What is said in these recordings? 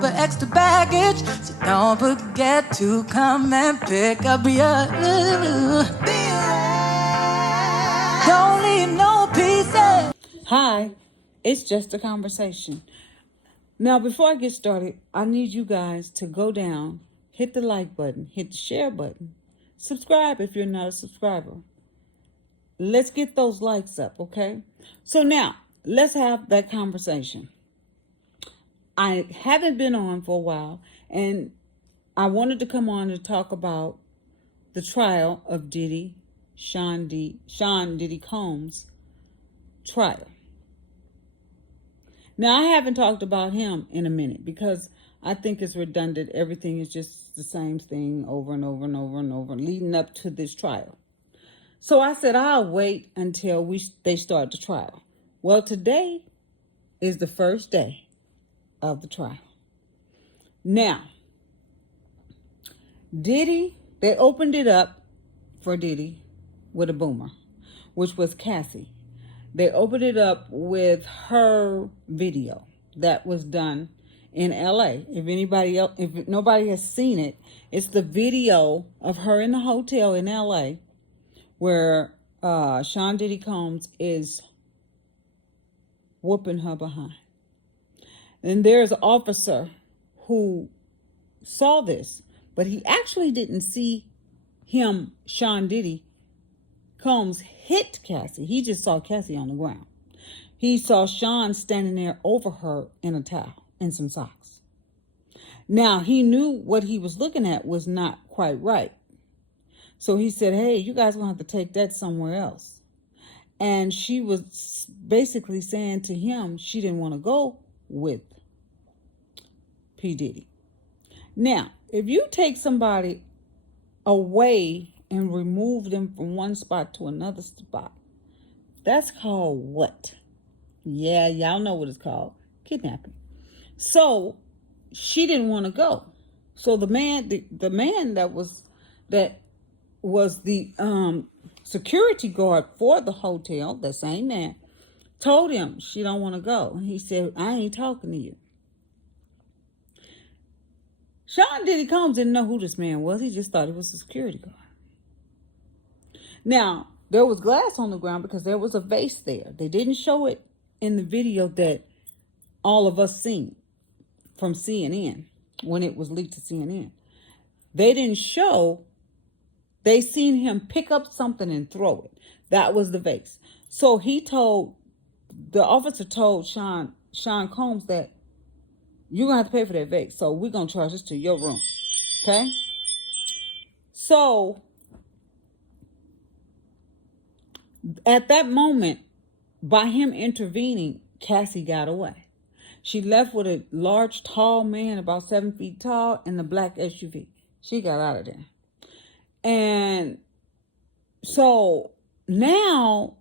for extra baggage, so don't forget to come and pick up your don't leave no pieces. Hi, it's just a conversation. Now, before I get started, I need you guys to go down, hit the like button, hit the share button, subscribe if you're not a subscriber. Let's get those likes up, okay? So now, let's have that conversation. I haven't been on for a while, and I wanted to come on to talk about the trial of Diddy, Sean Diddy Combs' trial. Now, I haven't talked about him in a minute because I think it's redundant. Everything is just the same thing over and over and over and over leading up to this trial. So I said, I'll wait until they start the trial. Well, today is the first day of the trial. Now, Diddy, they opened it up for Diddy with a boomer, which was Cassie. They opened it up with her video that was done in LA. If nobody has seen it, it's the video of her in the hotel in LA where Sean Diddy Combs is whooping her behind. And there's an officer who saw this, but he actually didn't see him, Sean Diddy Combs, hit Cassie. He just saw Cassie on the ground. He saw Sean standing there over her in a towel and some socks. Now, he knew what he was looking at was not quite right. So he said, hey, you guys going to have to take that somewhere else. And she was basically saying to him she didn't want to go with P. Diddy. Now, if you take somebody away and remove them from one spot to another spot, that's called what? Yeah, y'all know what it's called. Kidnapping. So she didn't want to go. So the man that was the security guard for the hotel, the same man, told him she don't want to go. And he said, I ain't talking to you. Sean Diddy Combs didn't know who this man was. He just thought he was a security guard. Now, there was glass on the ground because there was a vase there. They didn't show it in the video that all of us seen from CNN when it was leaked to CNN. They didn't show. They seen him pick up something and throw it. That was the vase. So the officer told Sean Combs that you're going to have to pay for that vase. So we're going to charge this to your room. Okay? So at that moment, by him intervening, Cassie got away. She left with a large, tall man, about 7 feet tall, in the black SUV. She got out of there. And so now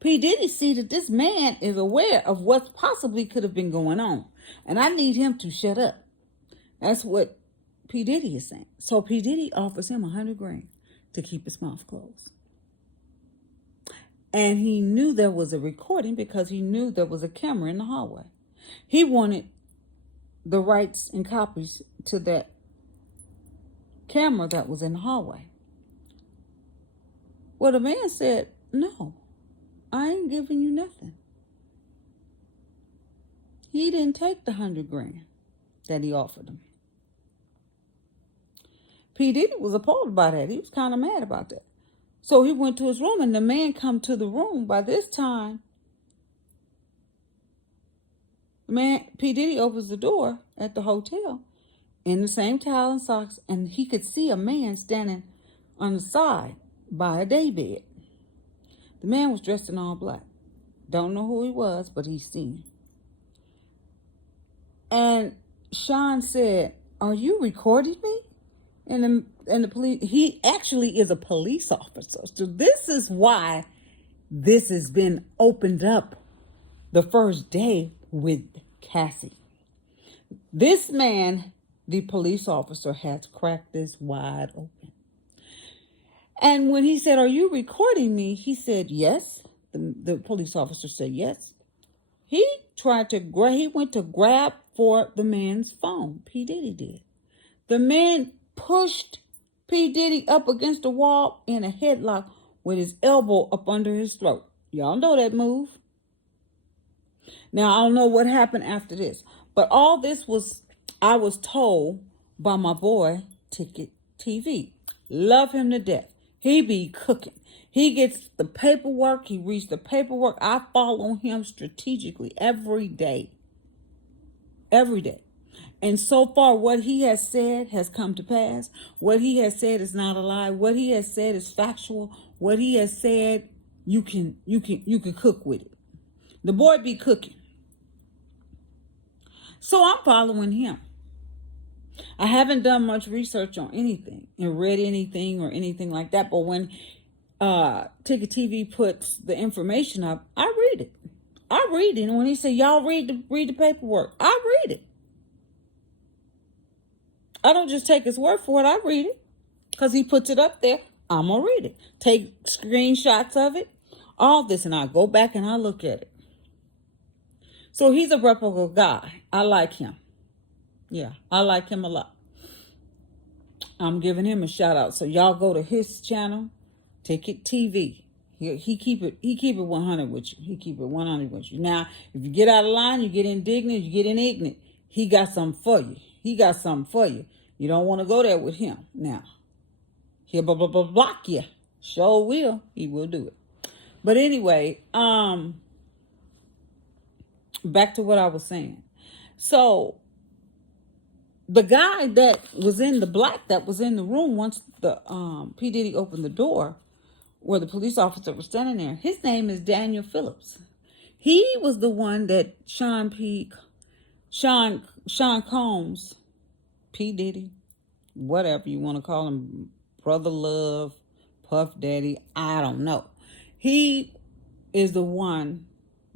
P. Diddy see that this man is aware of what possibly could have been going on. And I need him to shut up. That's what P. Diddy is saying. So P. Diddy offers him $100,000 to keep his mouth closed. And he knew there was a recording because he knew there was a camera in the hallway. He wanted the rights and copies to that camera that was in the hallway. Well, the man said, no, I ain't giving you nothing. He didn't take the $100,000 that he offered him. P. Diddy was appalled by that. He was kind of mad about that. So he went to his room, and the man come to the room. By this time, P. Diddy opens the door at the hotel in the same towel and socks, and he could see a man standing on the side by a daybed. The man was dressed in all black. Don't know who he was, but he's seen him. And Sean said, are you recording me? And the police, he actually is a police officer. So this is why this has been opened up the first day with Cassie. This man, the police officer, has cracked this wide open. And when he said, are you recording me? He said, yes. The police officer said, yes. He he went to grab for the man's phone. P. Diddy did. The man pushed P. Diddy up against the wall in a headlock with his elbow up under his throat. Y'all know that move. Now, I don't know what happened after this, but all this I was told by my boy, Ticket TV. Love him to death. He be cooking. He gets the paperwork. He reads the paperwork. I follow him strategically every day. Every day. And so far, what he has said has come to pass. What he has said is not a lie. What he has said is factual. What he has said, you can cook with it. The boy be cooking. So I'm following him. I haven't done much research on anything and read anything or anything like that. But when Ticket TV puts the information up, I read it. I read it. And when he said, y'all read the paperwork, I read it. I don't just take his word for it. I read it. Because he puts it up there. I'm going to read it. Take screenshots of it. All this. And I go back and I look at it. So he's a reputable guy. I like him. Yeah, I like him a lot. I'm giving him a shout out. So y'all go to his channel, Ticket TV. He keep it 100 with you. He keep it 100 with you. Now, if you get out of line, you get indignant, you get ignorant. He got something for you. He got something for you. You don't want to go there with him. Now, he'll block you. Sure will. He will do it. But anyway, back to what I was saying. So the guy that was in the black that was in the room once the P. Diddy opened the door where the police officer was standing there, his name is Daniel Phillips. He was the one that Sean Combs, P. Diddy, whatever you want to call him, Brother Love, Puff Daddy, I don't know. He is the one,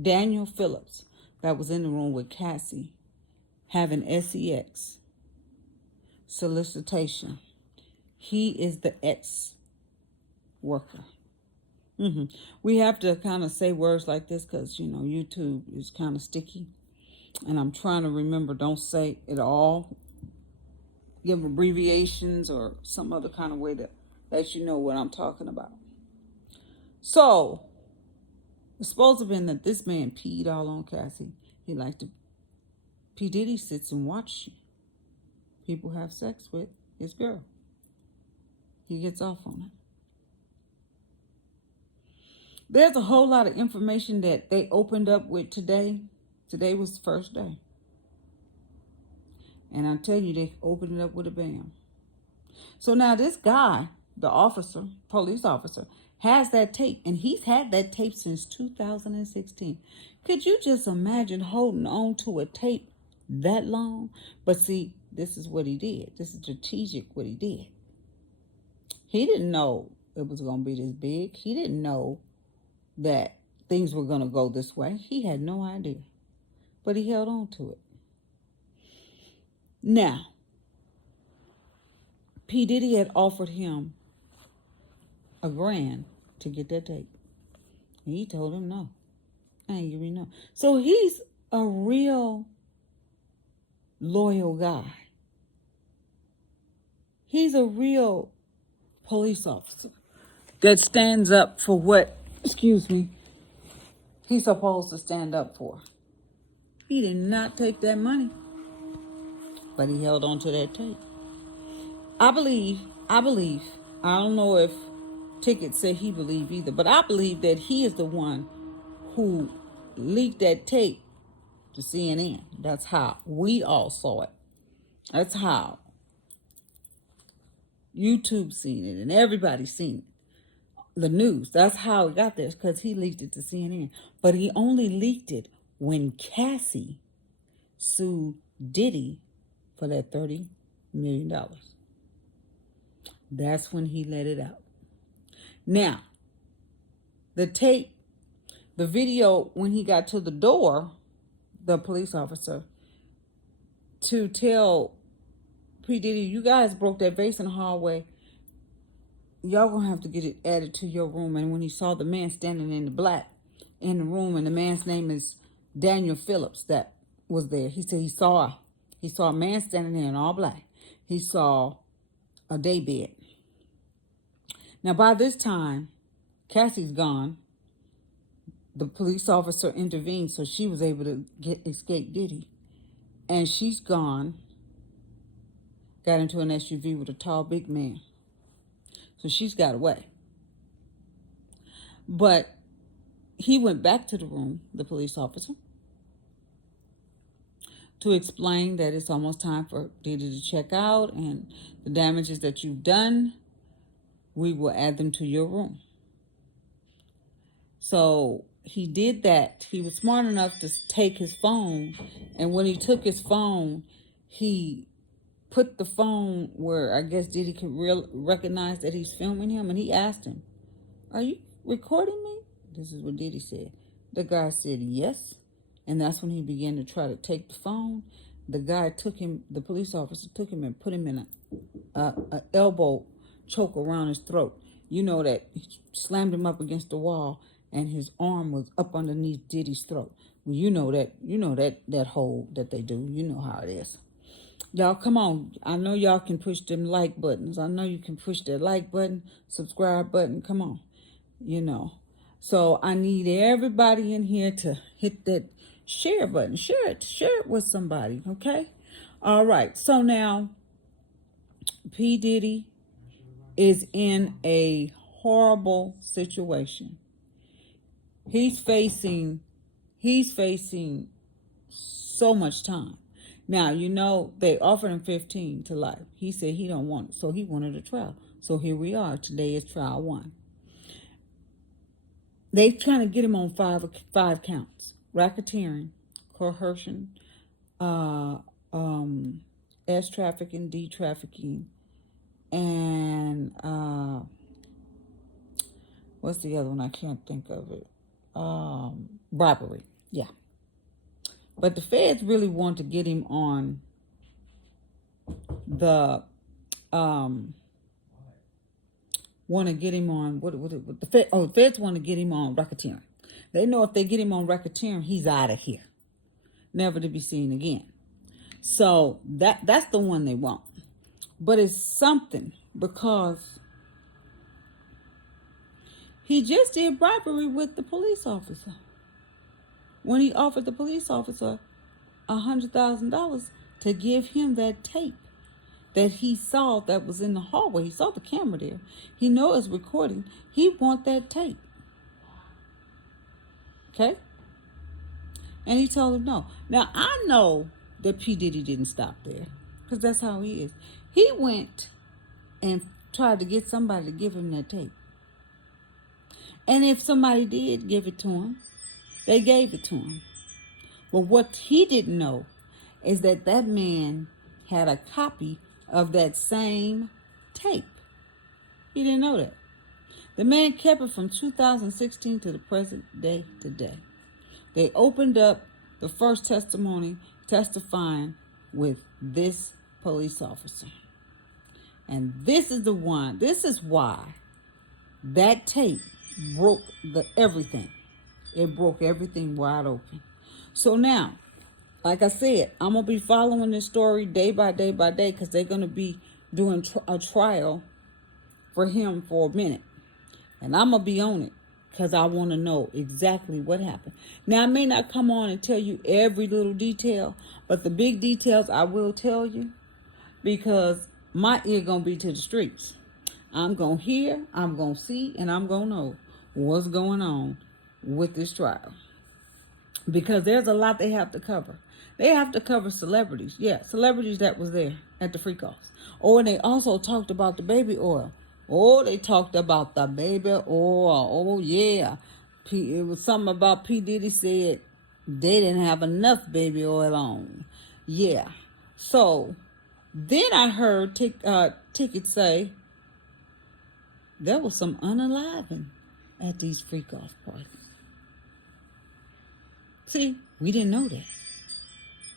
Daniel Phillips, that was in the room with Cassie having sex, solicitation. He is the ex-worker. We have to kind of say words like this because, YouTube is kind of sticky. And I'm trying to remember, don't say it all. Give abbreviations or some other kind of way to let you know what I'm talking about. So, it's supposed to have been that this man peed all on Cassie. He liked to... P. Diddy sits and watches people have sex with his girl. He gets off on it. There's a whole lot of information that they opened up with today. Today was the first day. And I tell you, they opened it up with a bam. So now this guy, the officer, police officer, has that tape. And he's had that tape since 2016. Could you just imagine holding on to a tape that long? But see, this is what he did. This is strategic what he did. He didn't know it was going to be this big. He didn't know that things were going to go this way. He had no idea. But he held on to it. Now, P. Diddy had offered him $1,000 to get that tape. And he told him no. I ain't giving you no. So he's a real loyal guy. He's a real police officer that stands up for what, he's supposed to stand up for. He did not take that money, but he held on to that tape. I believe, I don't know if Ticket said he believed either, but I believe that he is the one who leaked that tape to CNN. That's how we all saw it. That's how YouTube seen it and everybody seen it. The news, that's how it got there, because he leaked it to CNN. But he only leaked it when Cassie sued Diddy for that $30 million. That's when he let it out. Now, the tape, the video, when he got to the door, the police officer, to tell P. Diddy, you guys broke that vase in the hallway. Y'all gonna have to get it added to your room. And when he saw the man standing in the black in the room, and the man's name is Daniel Phillips that was there. He said he saw a man standing there in all black. He saw a daybed. Now by this time, Cassie's gone. The police officer intervened so she was able to escape Diddy. And she's gone. Got into an SUV with a tall, big man. So she's got away. But he went back to the room, the police officer, to explain that it's almost time for Diddy to check out, and the damages that you've done, we will add them to your room. So he did that. He was smart enough to take his phone, and when he took his phone, he put the phone where I guess Diddy could recognize that he's filming him, and he asked him, "Are you recording me?" This is what Diddy said. The guy said yes, and that's when he began to try to take the phone. The guy took him, the police officer took him and put him in a elbow choke around his throat. You know that he slammed him up against the wall, and his arm was up underneath Diddy's throat. Well, you know that hold that they do. You know how it is. Y'all, come on. I know y'all can push them like buttons. I know you can push that like button, subscribe button. Come on. So I need everybody in here to hit that share button. Share it with somebody, okay? All right. So now P. Diddy is in a horrible situation. He's facing so much time. Now, they offered him 15 to life. He said he don't want it, so he wanted a trial. So here we are. Today is trial 1. They trying to get him on five counts: racketeering, coercion, S trafficking, D trafficking, and what's the other one? I can't think of it. Bribery. Yeah. But the feds really want to get him on the the feds want to get him on racketeering. They know if they get him on racketeering, he's out of here, never to be seen again. So that's the one they want. But it's something, because he just did bribery with the police officer when he offered the police officer $100,000 to give him that tape that he saw that was in the hallway. He saw the camera there. He knows it's recording. He want that tape. Okay? And he told him no. Now, I know that P. Diddy didn't stop there, because that's how he is. He went and tried to get somebody to give him that tape. And if somebody did give it to him, they gave it to him. But what he didn't know is that man had a copy of that same tape. He didn't know that. The man kept it from 2016 to the present day today. They opened up the first testimony testifying with this police officer. And this is why that tape broke everything. It broke everything wide open. So now, like I said, I'm going to be following this story day by day by day, because they're going to be doing a trial for him for a minute. And I'm going to be on it, because I want to know exactly what happened. Now, I may not come on and tell you every little detail, but the big details I will tell you, because my ear going to be to the streets. I'm going to hear, I'm going to see, and I'm going to know what's going on with this trial. Because there's a lot they have to cover. They have to cover celebrities. Yeah, celebrities that was there at the freak-offs. Oh, and they also talked about the baby oil. Oh, they talked about the baby oil. Oh, yeah. It was something about P. Diddy said they didn't have enough baby oil on. Yeah. So, then I heard Ticket say there was some unaliving at these freak-off parties. See, we didn't know that.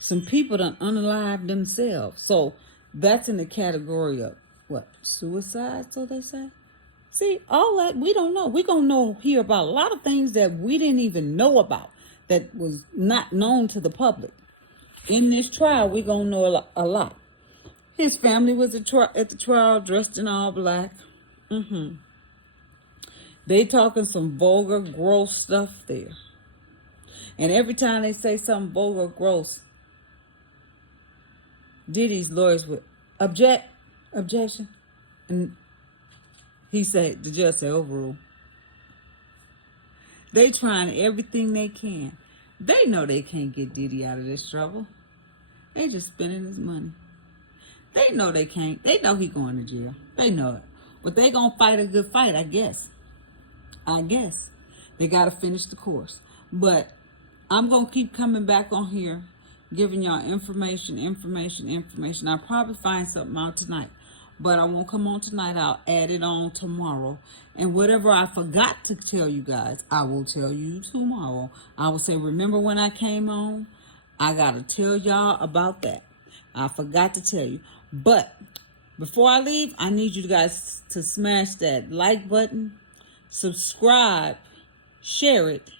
Some people done unalived themselves. So that's in the category of what? Suicide, so they say? See, all that we don't know. We're going to hear about a lot of things that we didn't even know about, that was not known to the public. In this trial, we're going to know a lot. His family was at the trial dressed in all black. They talking some vulgar, gross stuff there. And every time they say something vulgar, gross, Diddy's lawyers would objection. And the judge said, overrule. They trying everything they can. They know they can't get Diddy out of this trouble. They just spending his money. They know they can't. They know he going to jail. They know it. But they gonna fight a good fight, I guess. They gotta finish the course. But I'm gonna keep coming back on here, giving y'all information. I'll probably find something out tonight. But I won't come on tonight. I'll add it on tomorrow. And whatever I forgot to tell you guys, I will tell you tomorrow. I will say, remember when I came on? I got to tell y'all about that. I forgot to tell you. But before I leave, I need you guys to smash that like button, subscribe, share it,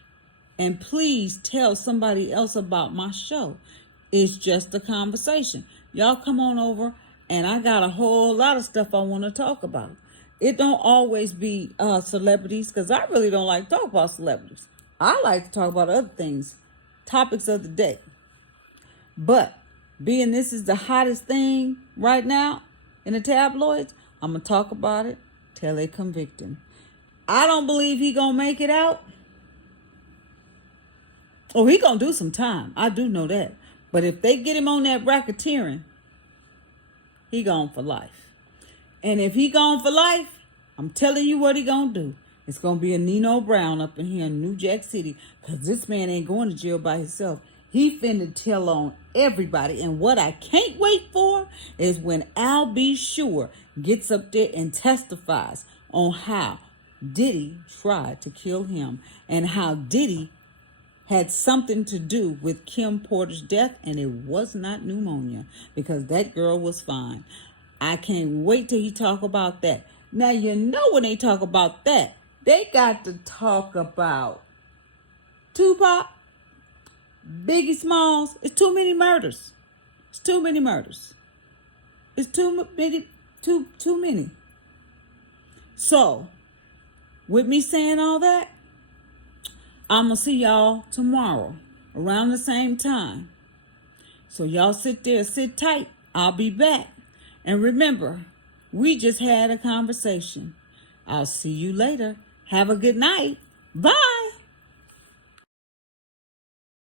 and please tell somebody else about my show. It's just a conversation. Y'all come on over. And I got a whole lot of stuff I want to talk about. It don't always be celebrities, because I really don't like to talk about celebrities. I like to talk about other things, topics of the day. But being this is the hottest thing right now in the tabloids, I'm going to talk about it till they convict him. I don't believe he going to make it out. Oh, he going to do some time. I do know that. But if they get him on that racketeering, he gone for life. And if he gone for life, I'm telling you what he gonna do. It's gonna be a Nino Brown up in here in New Jack City, because this man ain't going to jail by himself. He finna tell on everybody. And what I can't wait for is when Al B. Sure gets up there and testifies on how Diddy tried to kill him and how Diddy had something to do with Kim Porter's death, and it was not pneumonia, because that girl was fine. I can't wait till he talk about that. Now, you know when they talk about that, they got to talk about Tupac, Biggie Smalls. It's too many murders. It's too many. So, with me saying all that, I'm going to see y'all tomorrow around the same time. So y'all sit there, sit tight. I'll be back. And remember, we just had a conversation. I'll see you later. Have a good night. Bye.